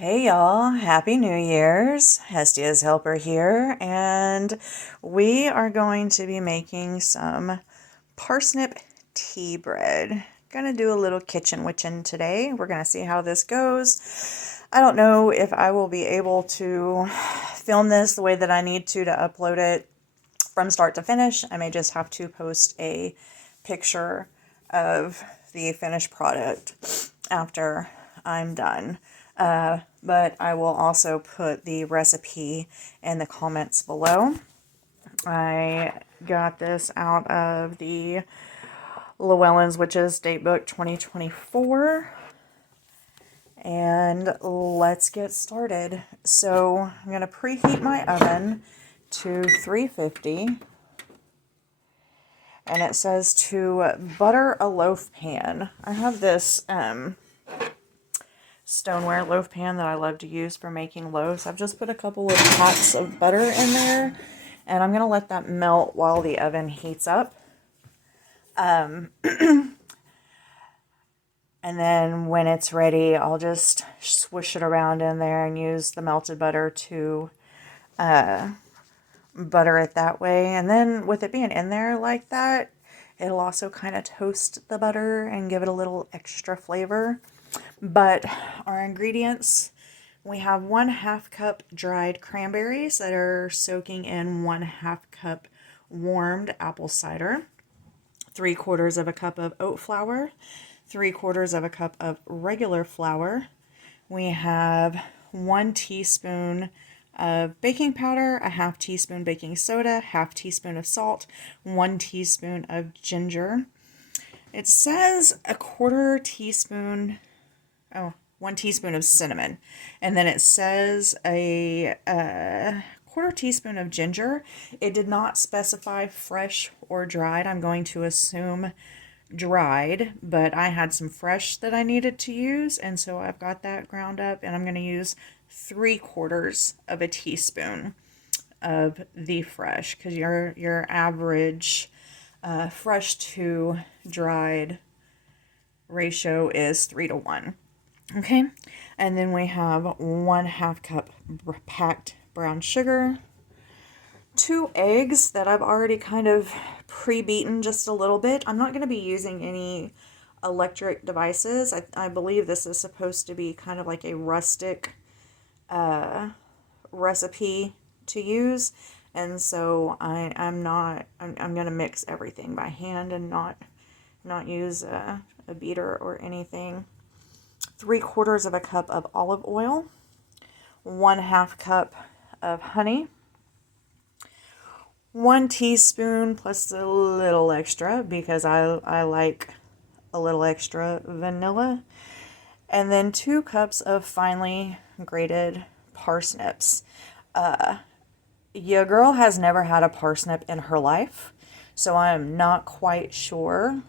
Hey y'all, Happy New Year's. Hestia's Helper here, and we are going to be making some parsnip tea bread. Gonna do a little kitchen witchin today. We're gonna see how this goes. I don't know if I will be able to film this the way that I need to upload it from start to finish. I may just have to post a picture of the finished product after I'm done. But I will also put the recipe in the comments below. I got this out of the Llewellyn's Witches Datebook 2024. And let's get started. So I'm going to preheat my oven to 350. And it says to butter a loaf pan. I have this stoneware loaf pan that I love to use for making loaves. I've just put a couple of pats of butter in there, and I'm going to let that melt while the oven heats up. And then when it's ready, I'll just swish it around in there and use the melted butter to butter it that way. And then with it being in there like that, it'll also kind of toast the butter and give it a little extra flavor. But our ingredients, we have 1/2 cup dried cranberries that are soaking in 1/2 cup warmed apple cider, 3/4 of a cup of oat flour, 3/4 of a cup of regular flour. We have 1 teaspoon of baking powder, a 1/2 teaspoon baking soda, 1/2 teaspoon of salt, 1 teaspoon of ginger. It says 1/4 teaspoon, 1 teaspoon of cinnamon. And then it says a 1/4 teaspoon of ginger. It did not specify fresh or dried. I'm going to assume dried, but I had some fresh that I needed to use, and so I've got that ground up, and I'm going to use 3/4 of a teaspoon of the fresh, because your average fresh to dried ratio is 3 to 1. Okay, and then we have 1/2 cup packed brown sugar, 2 eggs that I've already kind of pre-beaten just a little bit. I'm not going to be using any electric devices. I believe this is supposed to be kind of like a rustic recipe to use, and so I'm going to mix everything by hand and not use a beater or anything. 3/4 of a cup of olive oil, 1/2 cup of honey, 1 teaspoon plus a little extra because I like a little extra vanilla, and then 2 cups of finely grated parsnips. Your girl has never had a parsnip in her life, so I am not quite sure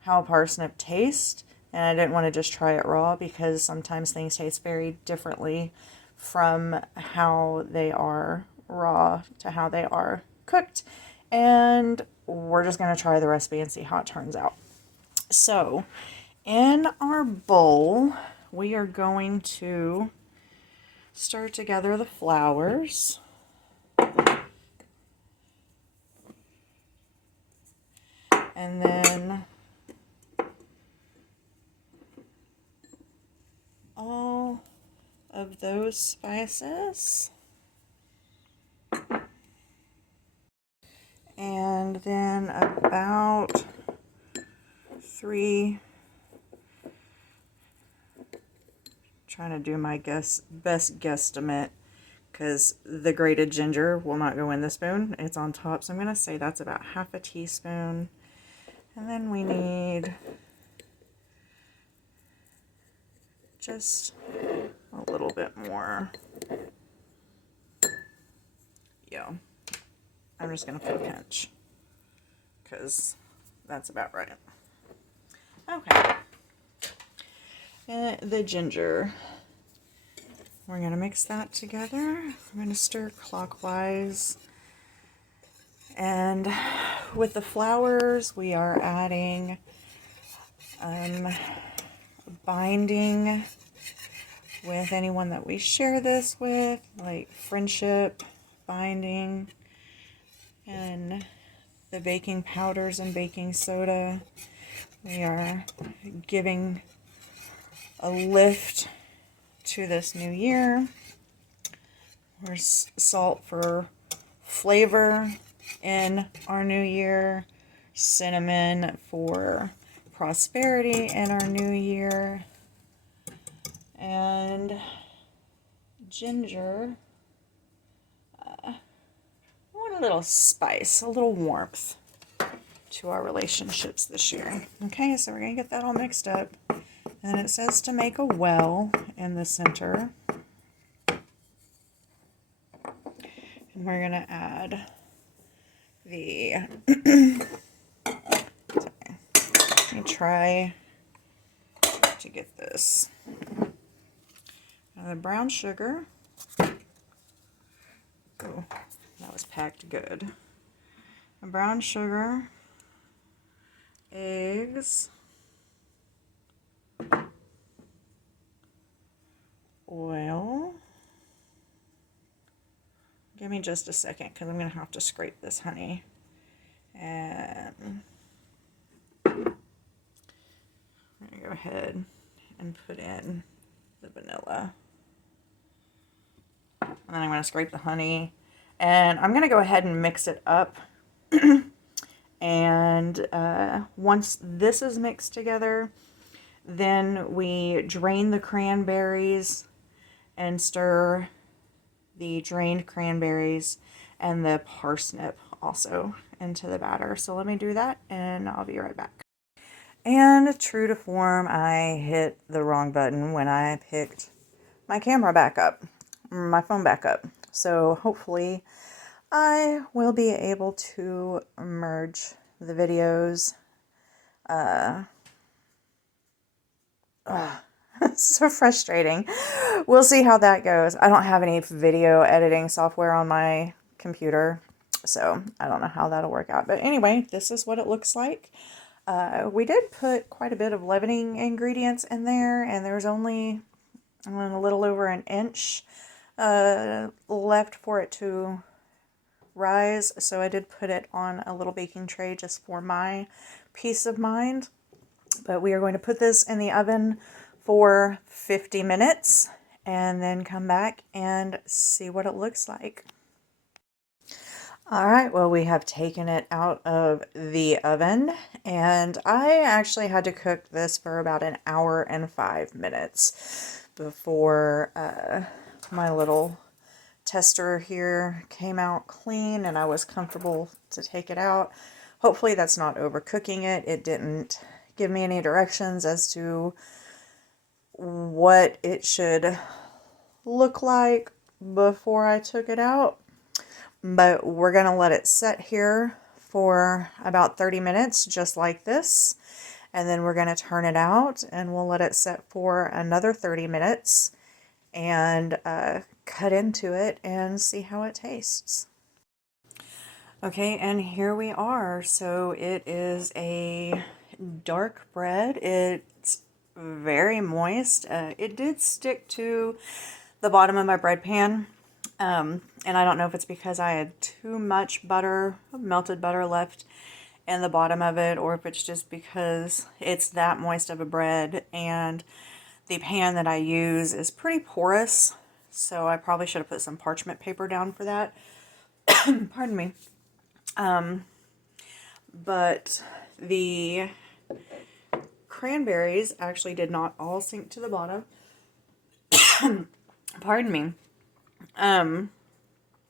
how a parsnip tastes. And I didn't want to just try it raw because sometimes things taste very differently from how they are raw to how they are cooked. And we're just going to try the recipe and see how it turns out. So in our bowl, we are going to stir together the flours. And then all of those spices, and then about 3, trying to do my best guesstimate because the grated ginger will not go in the spoon, it's on top, so I'm going to say that's about 1/2 teaspoon. And then we need just a little bit more. Yeah, I'm just going to put a pinch because that's about right. Okay. And the ginger, we're going to mix that together. I'm going to stir clockwise. And with the flours, we are adding binding with anyone that we share this with, like friendship, binding, and the baking powders and baking soda. We are giving a lift to this new year. There's salt for flavor in our new year, cinnamon for prosperity in our new year, and ginger. I want a little spice, a little warmth to our relationships this year. Okay, so we're going to get that all mixed up. And it says to make a well in the center. And we're going to add the, sorry, let me try to get this. The brown sugar. Oh, that was packed good. The brown sugar, eggs, oil. Give me just a second because I'm going to have to scrape this honey. And I'm going to go ahead and put in the vanilla. And then I'm going to scrape the honey. And I'm going to go ahead and mix it up. And once this is mixed together, then we drain the cranberries and stir the drained cranberries and the parsnip also into the batter. So let me do that and I'll be right back. And true to form, I hit the wrong button when I picked my camera back up, my phone back up. So hopefully I will be able to merge the videos. So frustrating. We'll see how that goes. I don't have any video editing software on my computer, so I don't know how that'll work out. But anyway, this is what it looks like. We did put quite a bit of leavening ingredients in there, and there's only a little over an inch left for it to rise. So I did put it on a little baking tray just for my peace of mind. But we are going to put this in the oven for 50 minutes and then come back and see what it looks like. All right, well, we have taken it out of the oven, and I actually had to cook this for about an hour and 5 minutes before my little tester here came out clean and I was comfortable to take it out. Hopefully that's not overcooking it. It didn't give me any directions as to what it should look like before I took it out. But we're going to let it set here for about 30 minutes, just like this. And then we're going to turn it out and we'll let it set for another 30 minutes and cut into it and see how it tastes. Okay, and here we are. So it is a dark bread. It's very moist. It did stick to the bottom of my bread pan. And I don't know if it's because I had too much butter, melted butter left in the bottom of it, or if it's just because it's that moist of a bread and the pan that I use is pretty porous. So I probably should have put some parchment paper down for that. Pardon me. But the cranberries actually did not all sink to the bottom. Pardon me.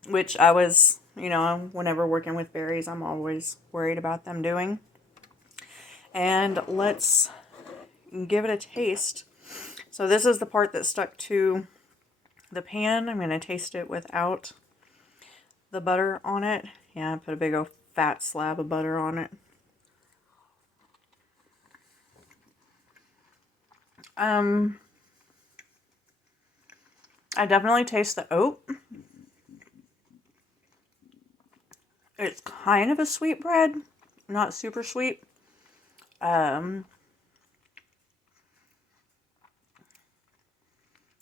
Which I was, whenever working with berries, I'm always worried about them doing. And let's give it a taste. So this is the part that stuck to the pan. I'm going to taste it without the butter on it. Yeah, I put a big old fat slab of butter on it. I definitely taste the oat. It's kind of a sweet bread, not super sweet.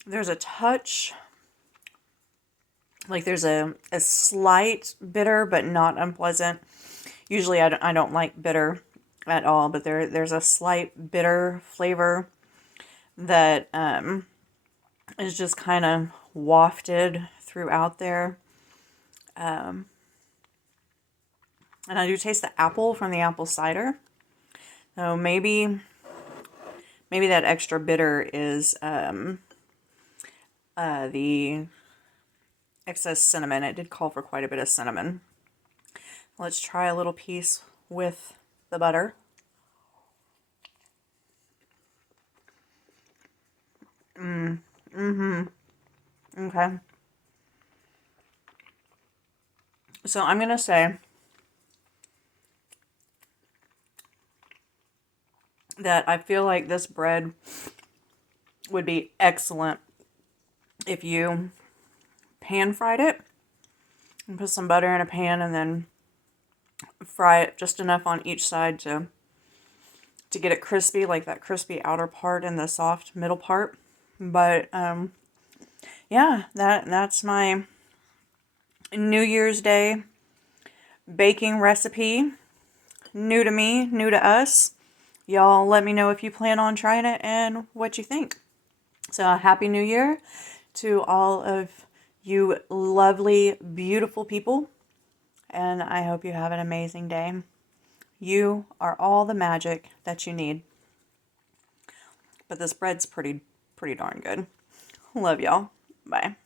There's a touch, like there's a slight bitter, but not unpleasant. Usually I don't like bitter at all, but there's a slight bitter flavor that is just kind of wafted throughout there. And I do taste the apple from the apple cider. So maybe that extra bitter is the excess cinnamon. It did call for quite a bit of cinnamon. Let's try a little piece with the butter. Okay. So I'm going to say that I feel like this bread would be excellent if you pan fried it and put some butter in a pan and then fry it just enough on each side to get it crispy, like that crispy outer part and the soft middle part. But yeah, that's my New Year's Day baking recipe. New to me, new to us. Y'all let me know if you plan on trying it and what you think. So Happy New Year to all of you lovely, beautiful people. And I hope you have an amazing day. You are all the magic that you need. But this bread's pretty darn good. Love y'all. Bye.